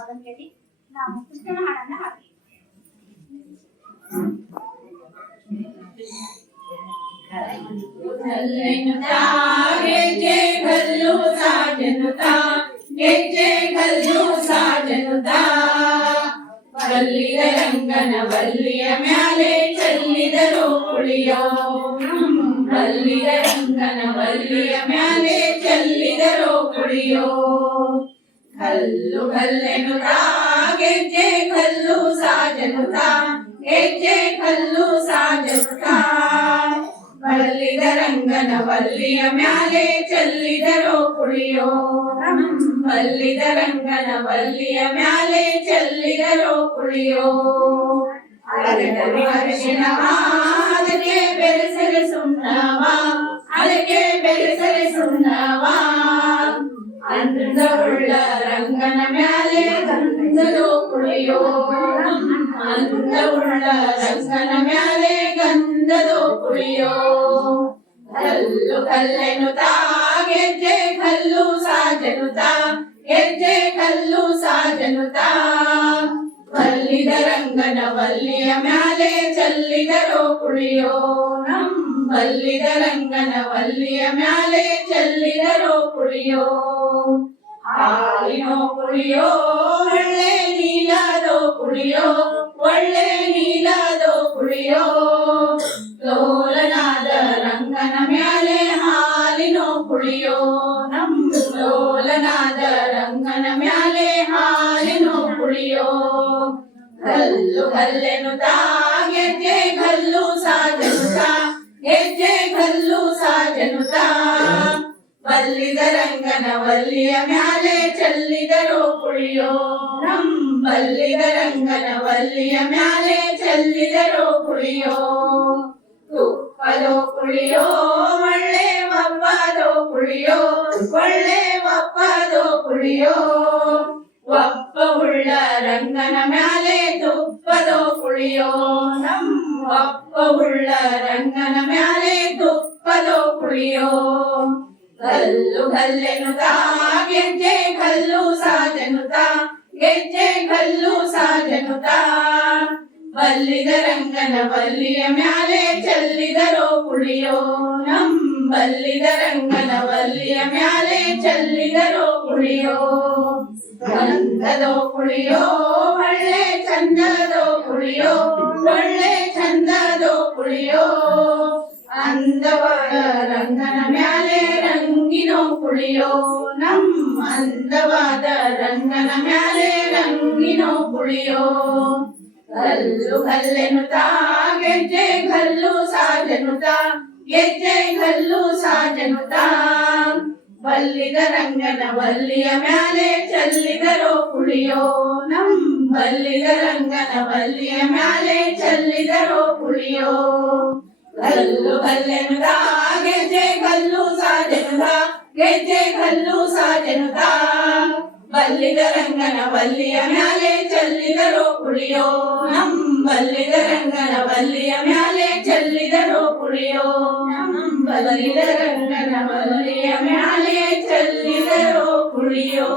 ಕೇಳಿ ನಾವು ಕೃಷ್ಣನ ಹಾಡನ್ನ ಹಾಕಿ ಗೆಜ್ಜೆ ಗಲ್ಲು ಸಾಜನುತಾ ಗೆಜ್ಜೆ ಗಲ್ಲು ಸಾಜನುತಾ ರಂಗನ ಬಲ್ಲಿಯ ಮ್ಯಾಲೆ ಚಲ್ಲಿದರು ಕುಳಿಯೋ ಬಲ್ಲಿದ ರಂಗನ ಬಲ್ಲಿಯ ಮ್ಯಾಲೆ ಚಲ್ಲಿದರು ಕುಳಿಯೋ ಕಲ್ಲು ಕಲ್ಲೆನುತಾ ಗೆಜ್ಜೆ ಕಲ್ಲು ಸಾಜನುತಾ ಗೆಜ್ಜೆ ಕಲ್ಲು ಸಾಜನುತಾ ಬಲ್ಲಿದ ರಂಗನ ಬಲ್ಲಿಯ ಮ್ಯಾಲೆ ಚೆಲ್ಲಿದರೋ ಕುಳಿಯೋ ಬಲ್ಲಿದ ರಂಗನ ಬಲ್ಲಿಯ ಮ್ಯಾಲೆ ಚೆಲ್ಲಿದರೋ ಕುಳಿಯೋ ಅರಗರಿ ಅರಿಶಿಣವ ಅದಕ್ಕೆ ಬೆರೆಸರೆ ಗಂಧದೋ ಕುಳಿಯೋ ಅಂದವುಳ್ಳ ರಂಗನ ಮ್ಯಾಲೆ ಗಂಧದೋ ಕುಳಿಯೋ ಕಲ್ಲು ಕಲ್ಲೆನುತಾ ಗೆಜ್ಜೆ ಕಲ್ಲು ಸಾಜನುತಾ ಗೆಜ್ಜೆ ಕಲ್ಲು ಸಾಜನುತಾ ಬಲ್ಲಿದ ರಂಗನ ಬಲ್ಲಿಯ ಮ್ಯಾಲೆ ಚೆಲ್ಲಿದರೋ ಕುಳಿಯೋ ನಮ್ ಬಲ್ಲಿದ ರಂಗನ ಬಲ್ಲಿಯ ಮ್ಯಾಲೆ ಚೆಲ್ಲಿದರೋ ಕುಳಿಯೋ ಹಾಲಿನೋ ಪುಳಿಯೋ ಒಳ್ಳೆ ನೀಲಾದೋ ಪುಳಿಯೋ ಒಳ್ಳೆ ನೀಲಾದೋ ಪುಳಿಯೋ ಲೋಲನಾದ ರಂಗನ ಮ್ಯಾಲೆ ಹಾಲಿನೋ ಪುಳಿಯೋ ನಮ್ ಲೋಲನಾದ ರಂಗನ ಮ್ಯಾಲೆ ಹಾಲಿನೋ ಪುಳಿಯೋ ಕಲ್ಲು ಕಲ್ಲೆನು ಗೆಜ್ಜೆ ಕಲ್ಲು ಬಲ್ಲಿದ ರಂಗನ ವಲ್ಲಿಯ ಮ್ಯಾಲೆ ಚೆಲ್ಲಿದರೋ ಕುಳಿಯೋ ನಮ್ ಬಲ್ಲಿದ ರಂಗನ ವಲ್ಲಿಯ ಮ್ಯಾಲೆ ಚೆಲ್ಲಿದರೋ ಕುಳಿಯೋ ತುಪ್ಪದೋ ಕುಳಿಯೋ ಒಳ್ಳೆ ಒಪ್ಪದೋ ಕುಳಿಯೋ ಒಳ್ಳೆ ಒಪ್ಪದೋ ಕುಳಿಯೋ ಒಪ್ಪ ಉಳ್ಳ ರಂಗನ ಮ್ಯಾಲೆ ತುಪ್ಪದೋ ಕುಳಿಯೋ ನಮ್ ಒಪ್ಪ ಉಳ್ಳ ರಂಗನ ಮ್ಯಾಲೆ ತುಪ್ಪದೋ ಕುಳಿಯೋ ಕಲ್ಲು ಕಲ್ಲೆನುತಾ ಗೆಜ್ಜೆ ಕಲ್ಲು ಸಾಜನುತ ಗೆಜ್ಜೆ ಕಲ್ಲು ಸಾಜನುತ ಬಲ್ಲಿದ ರಂಗನ ಬಲ್ಲಿಯ ಮ್ಯಾಲೆ ಚಲ್ಲಿದರೋ ಕುಳಿಯೋ ನಂ ಬಲ್ಲಿದ ರಂಗನ ಬಲ್ಲಿಯ ಮ್ಯಾಲೆ ಚಲ್ಲಿದರೋ ಕುಳಿಯೋ. ಗಂಧದೋ ಕುಳಿಯೋ ಒಳ್ಳೆ ಚಂದದೋ ಕುಳಿಯೋ, ಒಳ್ಳೆ ಚಂದದೋ ಕುಳಿಯೋ. ಅಂದವಾದ ರಂಗನ ಮ್ಯಾಲೆ ರಂಗಿನೋ ಕುಳಿಯೋ ನಮ್ ಅಂದವಾದ ರಂಗನ ಮ್ಯಾಲೆ ರಂಗಿನೋ ಕುಳಿಯೋ ಕಲ್ಲು ಕಲ್ಲೆನುತಾ ಗೆಜ್ಜೆ ಕಲ್ಲು ಸಾಜನುತಾ ಗೆಜ್ಜೆ ಕಲ್ಲು ಸಾಜನುತಾ ಬಲ್ಲಿದ ರಂಗನ ಬಲ್ಲಿಯ ಮ್ಯಾಲೆ ಚೆಲ್ಲಿದರೋ ಕುಳಿಯೋ ನಮ್ ಬಲ್ಲಿದ ರಂಗನ ಬಲ್ಲಿಯ ಮ್ಯಾಲೆ ಚೆಲ್ಲಿದರೋ ಕುಳಿಯೋ ಕಲ್ಲು ಕಲ್ಲೆನುತಾ ಗೆಜ್ಜೆ ಕಲ್ಲು ಸಾಜನುತಾ ಗೆಜ್ಜೆ ಕಲ್ಲು ಸಾಜನುತಾ ಬಲ್ಲಿದ ರಂಗನ ಬಲ್ಲಿಯ ಮ್ಯಾಲೆ ಚೆಲ್ಲಿದರೋ ಕುಳಿಯೋ ನಮ್ ಬಲ್ಲಿದ ರಂಗನ ಬಲ್ಲಿಯ ಮ್ಯಾಲೆ ಚೆಲ್ಲಿದರೋ ಕುಳಿಯೋ ನಮ್ ಬಲ್ಲಿದ ರಂಗನ ಬಲ್ಲಿಯ ಮ್ಯಾಲೆ ಚೆಲ್ಲಿದರೋ ಕುಳಿಯೋ